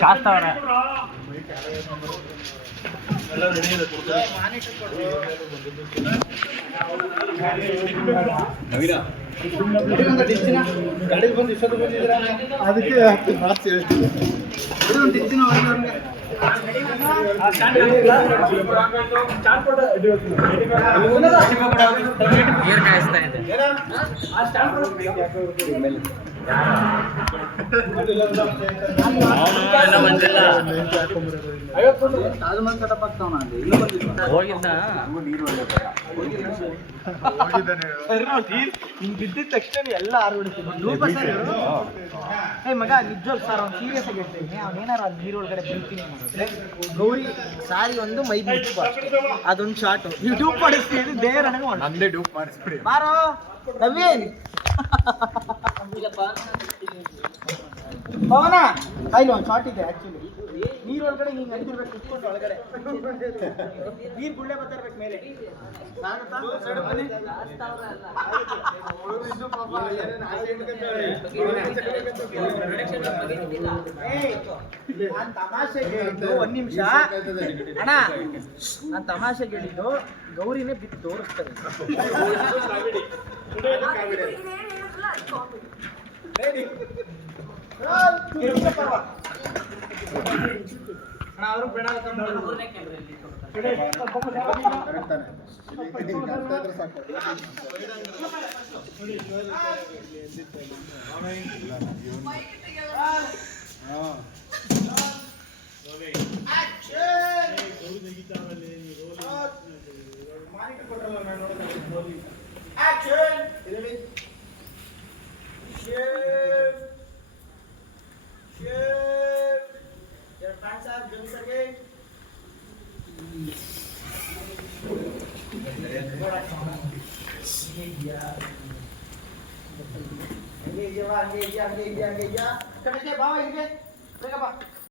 చేస్తావరా ಅದಕ್ಕೆ ಮಾತು ನೀರು ಕಾಯಿಸ್ತಾ ಇದೆ. ಬಿದ್ದಿದ ತಕ್ಷಣ ಎಲ್ಲ ಮಗ ನಿಜವಾಗ್ ಸರ್ ಅವ್ನು ಸೀರಿಯಸ್ ಆಗಿ ಹೇಳ್ತೀನಿ. ಅವನೇನಾರು ಅದು ನೀರೊಳಗಡೆ ಬೀಳ್ತೀನಿ ಮಾಡಿದ್ರೆ ಗೌರಿ ಸಾರಿ ಒಂದು ಮೈ ಮುಚ್ಚಬಾರ್ದು, ಅದೊಂದು ಶಾರ್ಟ್ ನೀವು ಡೂಪ್ ಮಾಡಿಸ್ತೀನಿ ದೇವರ ನಂದೇ ಡೂಪ್ ಮಾಡಿಸ್ಬಿಡಿ. ಬಾರೋ ನವೀನ್ ಪವನ ಇಲ್ಲಿ ಒಂದು ಶಾರ್ಟ್ ಇದೆ. ಆಕ್ಚುಲಿ ನೀರೊಳಗಡೆ ಹಿಂಗೆ ಅಂತಿರ್ಬೇಕು, ಕುತ್ಕೊಂಡು ಒಳಗಡೆ ನೀರು ಗುಳ್ಳೆ ಬರ್ತಿರ್ಬೇಕು ಮೇಲೆ. ನಾನು ತಮಾಷೆಗೆ ಹೇಳಿದ್ದು ಒಂದ್ ನಿಮಿಷ ಅಣ್ಣ, ನಾನು ತಮಾಷೆಗೆ ಹೇಳಿದ್ದು ಗೌರಿನೇ ಬಿದ್ದು ತೋರಿಸ್ತಾರೆ. ಅವರು ಬೇಡ ಹಂಗೆ ಬಾವ ಇಲ್ಲಿಗೆ ಬೇಗ ಬಾ.